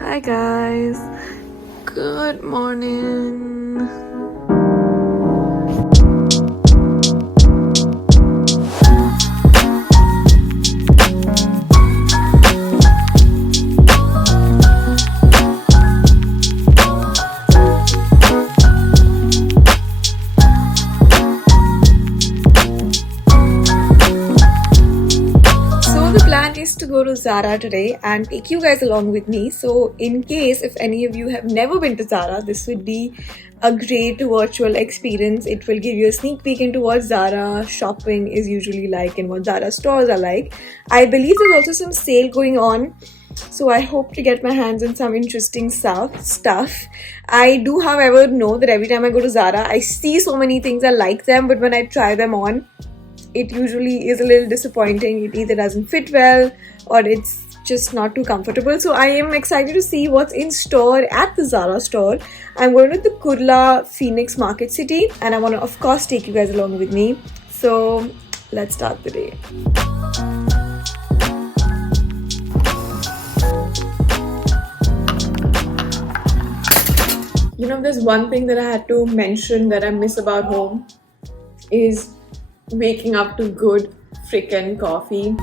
Hi guys, good morning. Is to go to Zara today and take you guys along with me. So in case if any of you have never been to Zara, this would be a great virtual experience. It will give you a sneak peek into what Zara shopping is usually like and what Zara stores are like. I believe there's also some sale going on, so I hope to get my hands on some interesting stuff. I do, however, know that every time I go to Zara, I see so many things, I like them, but when I try them on, it usually is a little disappointing. It either doesn't fit well or it's just not too comfortable. So I am excited to see what's in store at the Zara store. I'm going to the Kurla Phoenix Market City and I want to of course take you guys along with me. So let's start the day. You know, there's one thing that I had to mention that I miss about home is waking up to good freaking coffee.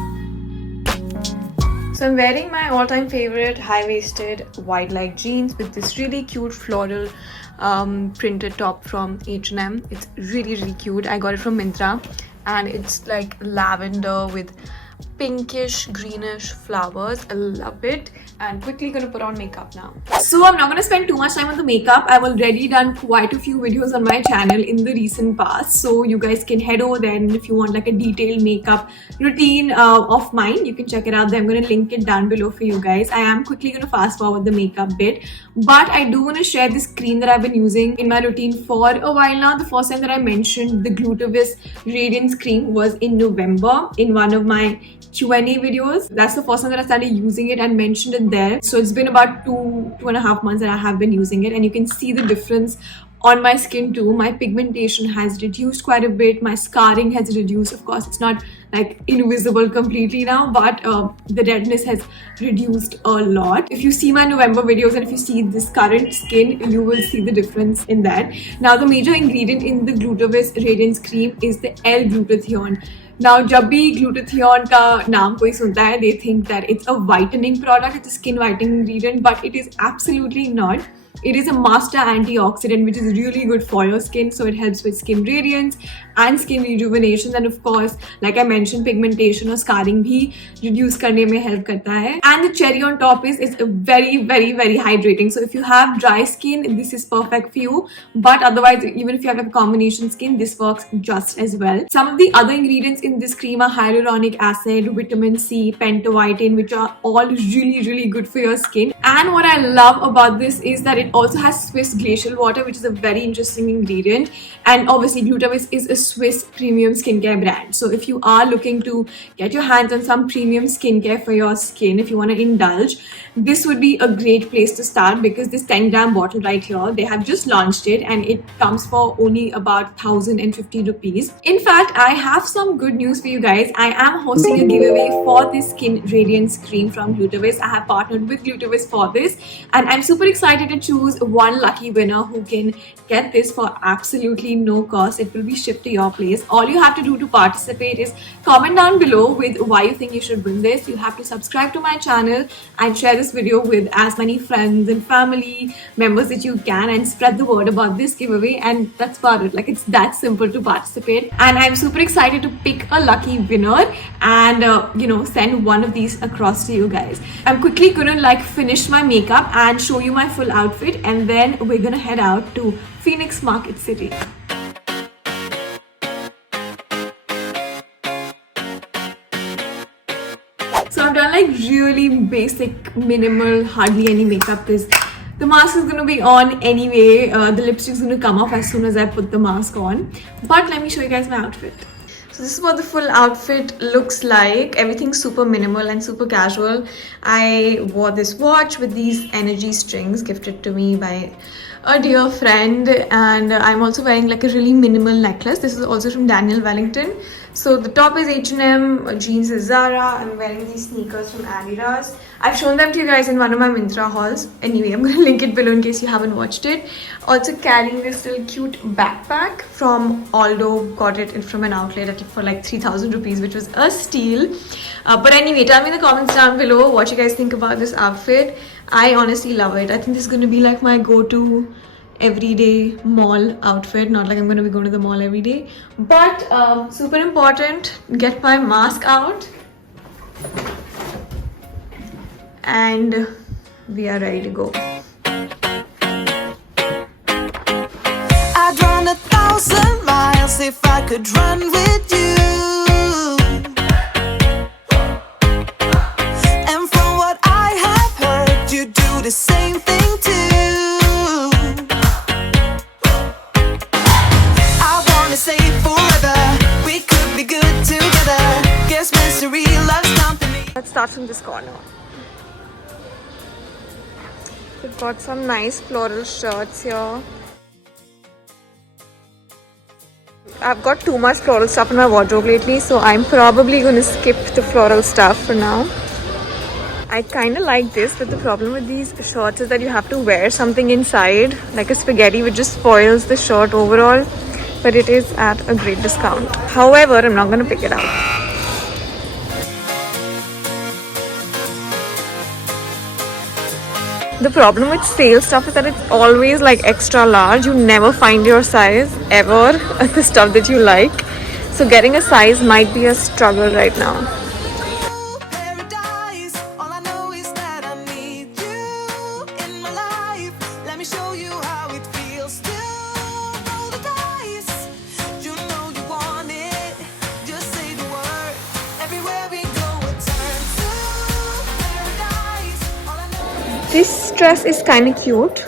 So I'm wearing my all-time favorite high-waisted white leg jeans with this really cute floral printed top from H&M. It's really cute. I got it from Myntra and it's like lavender with pinkish greenish flowers. I love it. And quickly gonna put on makeup now. So I'm not gonna spend too much time on the makeup. I've already done quite a few videos on my channel in the recent past, so you guys can head over there, and if you want like a detailed makeup routine of mine, you can check it out there. I'm gonna link it down below for you guys. I am quickly gonna fast forward the makeup bit, but I do want to share this cream that I've been using in my routine for a while now. The first time that I mentioned the Glutavis Radiance cream was in November in one of my Q&A videos. That's the first time that I started using it and mentioned it there. So it's been about two and a half months that I have been using it, and you can see the difference on my skin too. My pigmentation has reduced quite a bit. My scarring has reduced. Of course, it's not like invisible completely now, but the redness has reduced a lot. If you see my November videos and if you see this current skin, you will see the difference in that. Now, the major ingredient in the Glutavis Radiance cream is the L-glutathione. Now, जब भी glutathione का नाम कोई सुनता है, they think that it's a whitening product, it's a skin whitening ingredient, but it is absolutely not. It is a master antioxidant which is really good for your skin, so it helps with skin radiance and skin rejuvenation, and of course, like I mentioned, pigmentation or scarring भी reduce करने में help करता है. And the cherry on top is it's very hydrating. So if you have dry skin, this is perfect for you. But otherwise, even if you have a combination skin, this works just as well. Some of the other ingredients in this cream are hyaluronic acid, vitamin C, pentavitamin, which are all really good for your skin. And what I love about this is that it also has Swiss glacial water, which is a very interesting ingredient. And obviously, Glutavis is a Swiss premium skincare brand. So if you are looking to get your hands on some premium skincare for your skin, if you want to indulge, this would be a great place to start, because this 10-gram bottle right here, they have just launched it and it comes for only about 1,050 rupees. In fact, I have some good news for you guys. I am hosting a giveaway for this Skin Radiance cream from Glutavis. I have partnered with Glutavis for this, and I'm super excited to choose one lucky winner who can get this for absolutely no cost. It will be shipped to your place. All you have to do to participate is comment down below with why you think you should win this. You have to subscribe to my channel and share this video with as many friends and family members that you can, and spread the word about this giveaway, and that's about it. Like, it's that simple to participate, and I'm super excited to pick a lucky winner and send one of these across to you guys. I'm quickly gonna like finish my makeup and show you my full outfit, and then we're gonna head out to Phoenix Market City. So I've done like really basic, minimal, hardly any makeup, because the mask is going to be on anyway. The lipstick is going to come off as soon as I put the mask on. But let me show you guys my outfit. So this is what the full outfit looks like. Everything's super minimal and super casual. I wore this watch with these energy strings gifted to me by a dear friend, and I'm also wearing like a really minimal necklace. This is also from Daniel Wellington. So the top is H&M, jeans is Zara. I'm wearing these sneakers from Adidas. I've shown them to you guys in one of my Myntra hauls. Anyway, I'm going to link it below in case you haven't watched it. Also carrying this little cute backpack from Aldo. Got it from an outlet for like 3,000 rupees, which was a steal. But anyway, tell me in the comments down below what you guys think about this outfit. I honestly love it. I think this is going to be like my go-to everyday mall outfit. Not like I'm going to be going to the mall every day, but super important, get my mask out and we are ready to go. I'd run 1,000 miles if I could run with you. And from what I have heard, you do the same thing too. Say forever, we could be good together. Guess misery loves company. Let's start from this corner. We've got some nice floral shirts here. I've got too much floral stuff in my wardrobe lately, so I'm probably going to skip the floral stuff for now. I kind of like this, but the problem with these shorts is that you have to wear something inside, like a spaghetti, which just spoils the shirt overall. But it is at a great discount. However, I'm not going to pick it up. The problem with sale stuff is that it's always like extra large. You never find your size ever at the stuff that you like. So getting a size might be a struggle right now. Paradise, all I know is that I need you in my life. Let me show you how it feels to roll the dice. You know you want it, just say the word. Everywhere we go, it turns to paradise. All I know. This dress is kind of cute,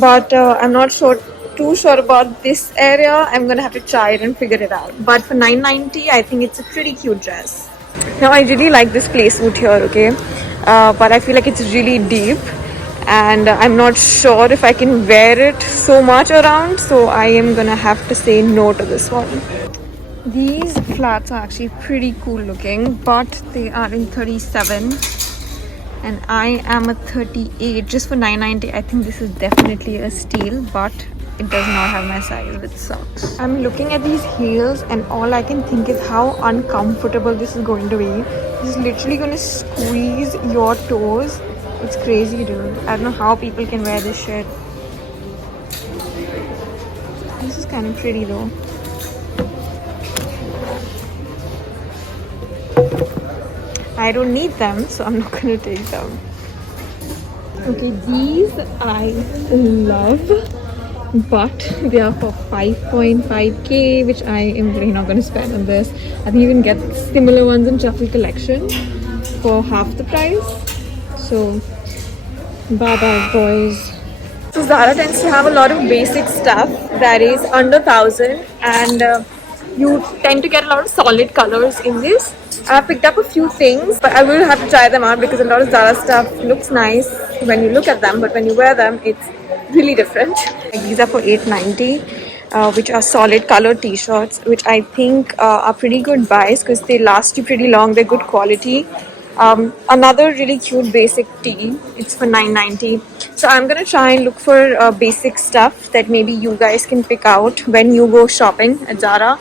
but I'm not too sure about this area. I'm gonna have to try it and figure it out. But for $9.90, I think it's a pretty cute dress. Now I really like this play suit here, okay? But I feel like it's really deep and I'm not sure if I can wear it so much around, so I am gonna have to say no to this one. These flats are actually pretty cool looking, but they are in 37 and I am a 38. Just for $9.90, I think this is definitely a steal, but it does not have my size, which sucks. I'm looking at these heels and all I can think is how uncomfortable this is going to be. This is literally going to squeeze your toes. It's crazy, dude. I don't know how people can wear this shit. This is kind of pretty though. I don't need them, so I'm not going to take them. Okay, these I love. But they are for 5.5k, which I am really not going to spend on this. I think you can get similar ones in Shuffle Collection for half the price. So bye bye boys. So Zara tends to have a lot of basic stuff that is under 1,000 and you tend to get a lot of solid colors in this. I picked up a few things, but I will have to try them out because a lot of Zara stuff looks nice when you look at them, but when you wear them, it's really different. These are for $8.90, which are solid colored t-shirts, which I think are pretty good buys because they last you pretty long. They're good quality. Another really cute basic tee. It's for $9.90. So I'm gonna try and look for basic stuff that maybe you guys can pick out when you go shopping at Zara.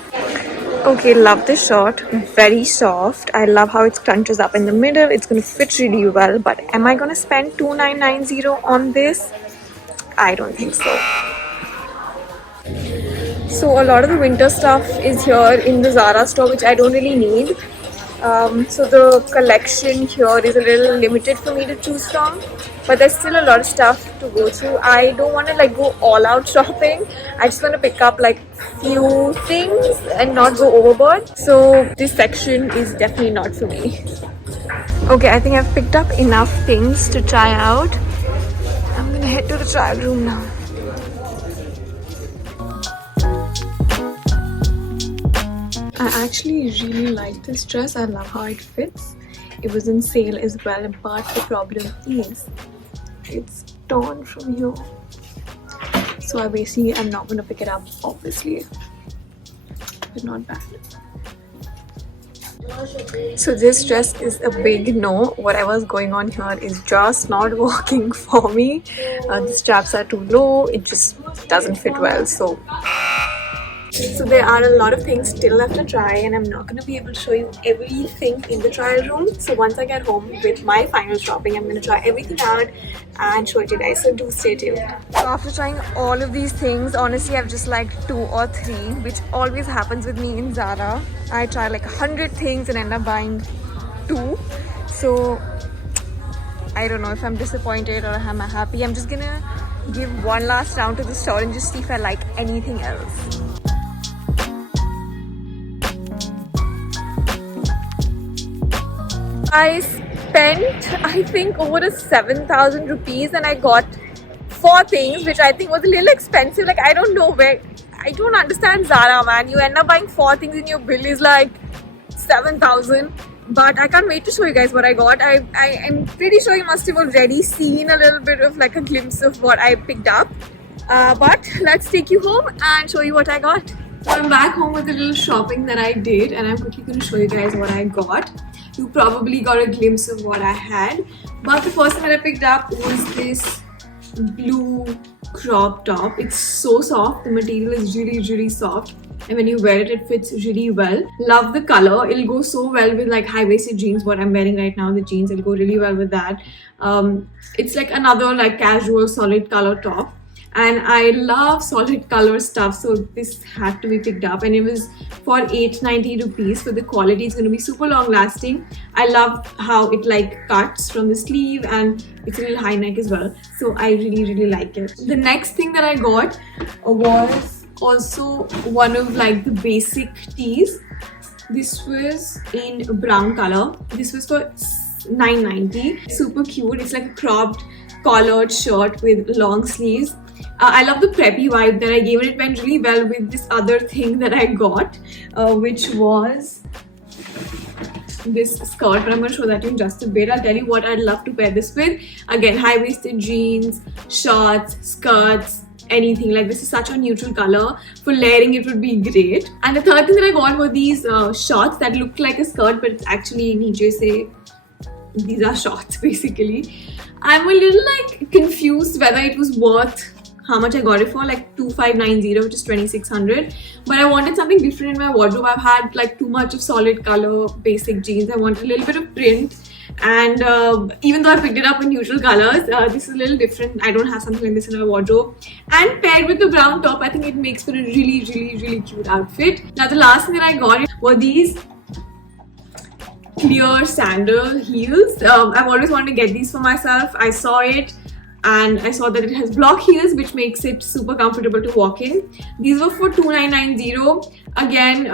Okay, love this shirt. Very soft. I love how it crunches up in the middle. It's gonna fit really well. But am I gonna spend $2,990 on this? I don't think so. So a lot of the winter stuff is here in the Zara store, which I don't really need. So the collection here is a little limited for me to choose from, but there's still a lot of stuff to go through. I don't want to like go all out shopping. I just want to pick up like few things and not go overboard. So this section is definitely not for me. Okay, I think I've picked up enough things to try out. I'm gonna head to the trial room now. I actually really like this dress. I love how it fits. It was in sale as well, but the problem is it's torn from here. So I'm not gonna pick it up, obviously. But not bad. So this dress is a big no. Whatever's going on here is just not working for me. The straps are too low. It just doesn't fit well. So there are a lot of things still left to try, and I'm not going to be able to show you everything in the trial room. So once I get home with my final shopping, I'm going to try everything out and show it to you guys. So do stay tuned. So after trying all of these things, honestly I've just liked 2 or 3, which always happens with me in Zara. I try like 100 things and end up buying 2. So I don't know if I'm disappointed or am I happy. I'm just gonna give one last round to the store and just see if I like anything else. I spent, I think, over 7,000 rupees and I got 4 things, which I think was a little expensive. Like, I don't know where, I don't understand Zara, man. You end up buying 4 things and your bill is like 7,000. But I can't wait to show you guys what I got. I'm pretty sure you must have already seen a little bit of like a glimpse of what I picked up. But let's take you home and show you what I got. So I'm back home with a little shopping that I did, and I'm quickly going to show you guys what I got. You probably got a glimpse of what I had, but the first thing that I picked up was this blue crop top. It's so soft. The material is really soft, and when you wear it, it fits really well. Love the color. It'll go so well with like high-waisted jeans. What I'm wearing right now, the jeans, it'll go really well with that. It's like another like casual solid color top. And I love solid color stuff, so this had to be picked up, and it was for 890 rupees. For the quality, it's going to be super long lasting. I love how it like cuts from the sleeve, and it's a little high neck as well, so I really like it. The next thing that I got was also one of like the basic tees. This was in brown color. This was for 990. Super cute. It's like a cropped collared shirt with long sleeves. I love the preppy vibe that I gave it. It went really well with this other thing that I got, which was this skirt, but I'm going to show that to you in just a bit. I'll tell you what I'd love to pair this with. Again, high-waisted jeans, shorts, skirts, anything. Like, this is such a neutral color. For layering, it would be great. And the third thing that I got were these shorts that looked like a skirt, but it's actually niche se. These are shorts, basically. I'm a little like confused whether it was worth how much I got it for, like 2590, which is 2600. But I wanted something different in my wardrobe. I've had like too much of solid color basic jeans. I wanted a little bit of print, and even though I picked it up in neutral colors, this is a little different. I don't have something like this in my wardrobe, and paired with the brown top, I think it makes for a really cute outfit. Now the last thing that I got were these clear sandal heels. I've always wanted to get these for myself. I saw it and I saw that it has block heels, which makes it super comfortable to walk in. These were for 2990. Again,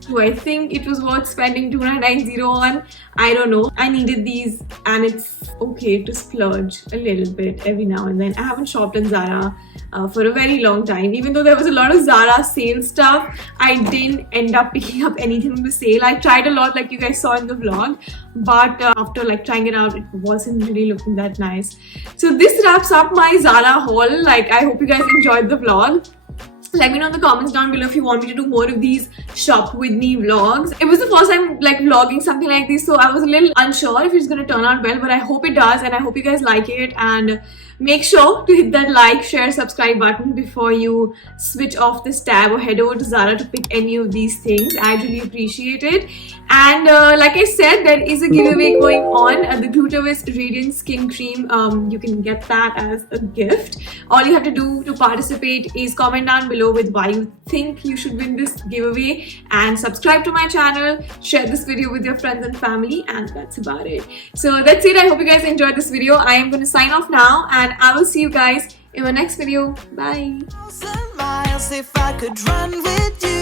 do I think it was worth spending 2990 on? I don't know. I needed these, and it's okay to splurge a little bit every now and then. I haven't shopped in Zara for a very long time. Even though there was a lot of Zara sale stuff, I didn't end up picking up anything in the sale. I tried a lot, like you guys saw in the vlog, but after like trying it out, it wasn't really looking that nice. So this wraps up my Zara haul. Like, I hope you guys enjoyed the vlog. Let me know in the comments down below if you want me to do more of these shop with me vlogs. It was the first time like vlogging something like this, so I was a little unsure if it's gonna turn out well, but I hope it does, and I hope you guys like it. And make sure to hit that like, share, subscribe button before you switch off this tab or head over to Zara to pick any of these things. I really appreciate it. And like I said, there is a giveaway going on, the Glutavis Radiance Skin Cream. You can get that as a gift. All you have to do to participate is comment down below with why you think you should win this giveaway, and subscribe to my channel, share this video with your friends and family, and that's about it. So that's it. I hope you guys enjoyed this video. I am going to sign off now, and I will see you guys in my next video. Bye. Miles if I could run with you.